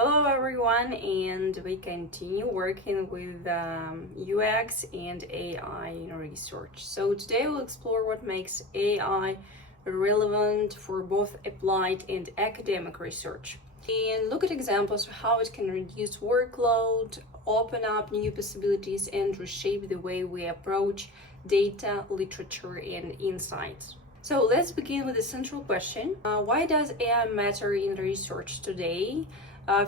Hello everyone, and we continue working with UX and AI in research. So today we'll explore what makes AI relevant for both applied and academic research. And look at examples of how it can reduce workload, open up new possibilities, and reshape the way we approach data, literature, and insights. So let's begin with the central question. Why does AI matter in research today?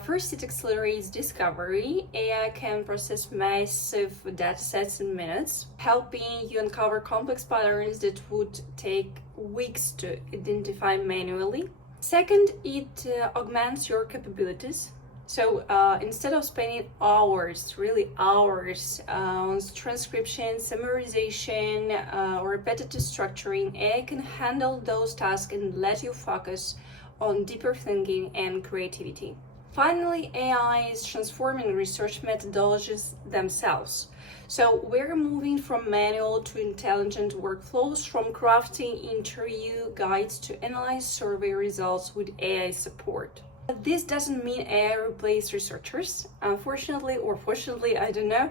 First, it accelerates discovery. AI can process massive data sets in minutes, helping you uncover complex patterns that would take weeks to identify manually. Second, it augments your capabilities. So instead of spending hours, really hours, on transcription, summarization, or repetitive structuring, AI can handle those tasks and let you focus on deeper thinking and creativity. Finally, AI is transforming research methodologies themselves. So we're moving from manual to intelligent workflows, from crafting interview guides to analyze survey results with AI support. This doesn't mean AI replaces researchers, unfortunately or fortunately, I don't know,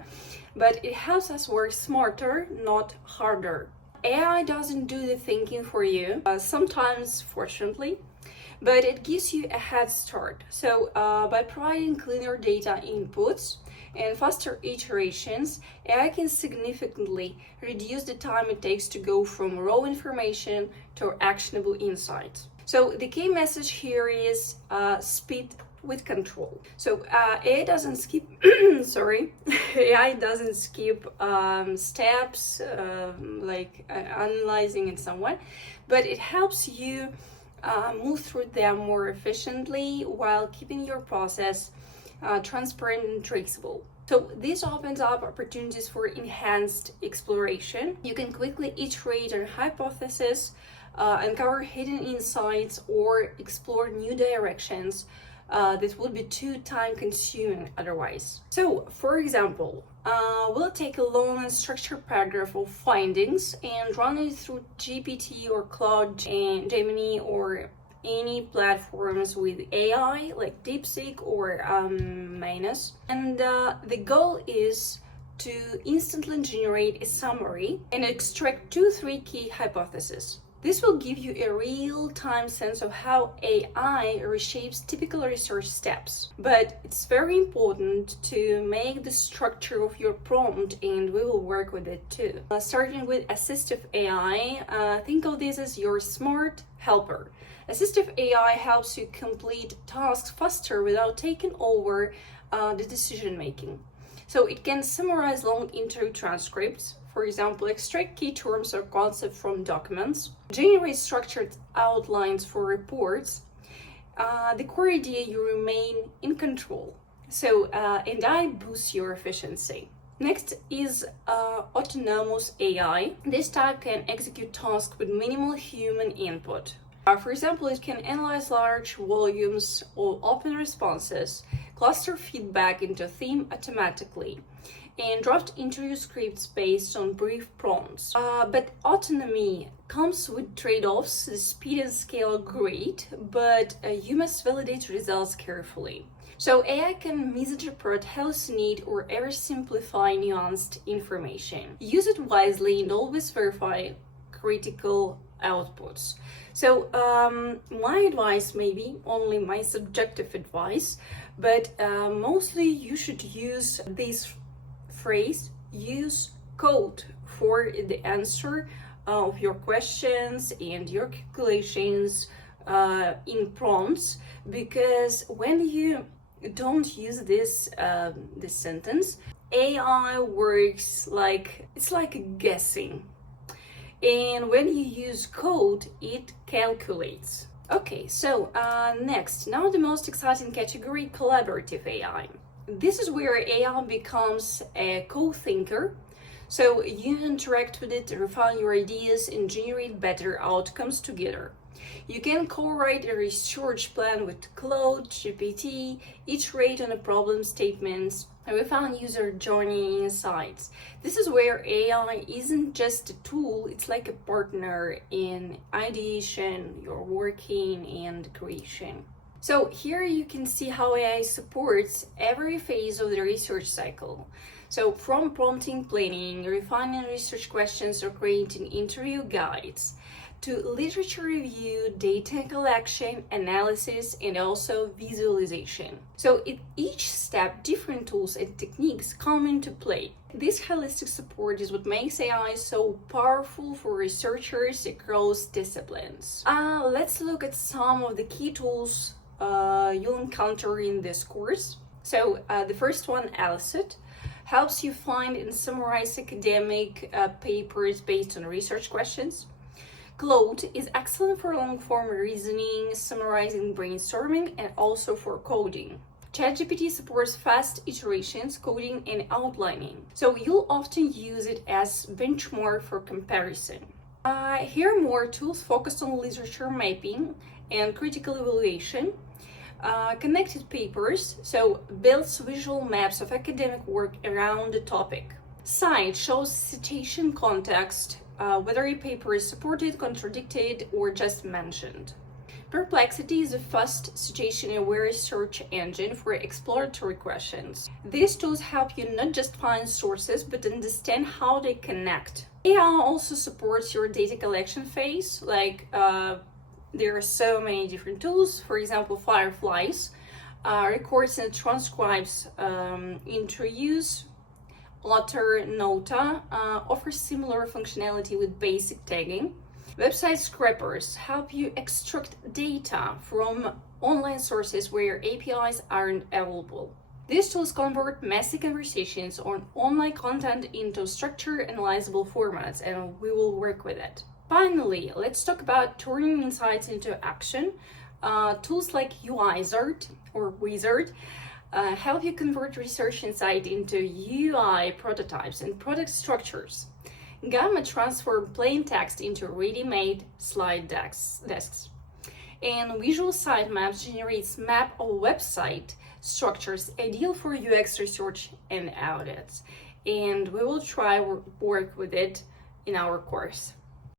but it helps us work smarter, not harder. AI doesn't do the thinking for you, sometimes fortunately, but it gives you a head start. So by providing cleaner data inputs and faster iterations, AI can significantly reduce the time it takes to go from raw information to actionable insights. So the key message here is speed with control. So AI doesn't skip AI doesn't skip steps like analyzing and somewhat, but it helps you move through them more efficiently while keeping your process transparent and traceable. So this opens up opportunities for enhanced exploration. You can quickly iterate on hypotheses, uncover hidden insights, or explore new directions that would be too time-consuming otherwise. So, for example, we'll take a long and structured paragraph of findings and run it through GPT or Claude and Gemini or any platforms with AI like DeepSeek or Manus. And the goal is to instantly generate a summary and extract 2-3 key hypotheses. This will give you a real-time sense of how AI reshapes typical research steps. But it's very important to make the structure of your prompt, and we will work with it too. Starting with assistive AI, think of this as your smart helper. Assistive AI helps you complete tasks faster without taking over the decision making. So it can summarize long interview transcripts, for example, extract key terms or concepts from documents, generate structured outlines for reports. The core idea, you remain in control. So, and I boost your efficiency. Next is autonomous AI. This type can execute tasks with minimal human input. For example, it can analyze large volumes of open responses, cluster feedback into a theme automatically, and draft interview scripts based on brief prompts. But autonomy comes with trade-offs. The speed and scale are great, but you must validate results carefully. So AI can misinterpret, hallucinate, or oversimplify nuanced information. Use it wisely and always verify critical outputs. So my advice, maybe only my subjective advice, but mostly you should use this phrase, use code for the answer of your questions and your calculations in prompts, because when you don't use this sentence, AI works like it's like guessing. And when you use code, it calculates. Okay, so next, now the most exciting category, collaborative AI. This is where AI becomes a co-thinker. So you interact with it, refine your ideas, and generate better outcomes together. You can co-write a research plan with Claude, GPT, iterate on a problem statements, and refine user journey insights. This is where AI isn't just a tool, it's like a partner in ideation, your working, and creation. So here you can see how AI supports every phase of the research cycle. So from prompting planning, refining research questions, or creating interview guides, to literature review, data collection, analysis, and also visualization. So in each step, different tools and techniques come into play. This holistic support is what makes AI so powerful for researchers across disciplines. Let's look at some of the key tools you'll encounter in this course. So the first one, Elicit, helps you find and summarize academic papers based on research questions. Claude is excellent for long-form reasoning, summarizing, brainstorming, and also for coding. ChatGPT supports fast iterations, coding, and outlining, so you'll often use it as benchmark for comparison. Here are more tools focused on literature mapping and critical evaluation. Connected papers, so builds visual maps of academic work around the topic. Cite shows citation context, whether a paper is supported, contradicted, or just mentioned. Perplexity is a fast citation-aware search engine for exploratory questions. These tools help you not just find sources, but understand how they connect. AI also supports your data collection phase, there are so many different tools. For example, Fireflies records and transcribes interviews. Otter Nota offers similar functionality with basic tagging. Website scrapers help you extract data from online sources where APIs aren't available. These tools convert messy conversations on online content into structured, analyzable formats, and we will work with it. Finally, let's talk about turning insights into action. Tools like UIZard or Wizard help you convert research insight into UI prototypes and product structures. Gamma transforms plain text into ready-made slide decks. And Visual Sitemaps generates map of website structures ideal for UX research and audits. And we will try work with it in our course.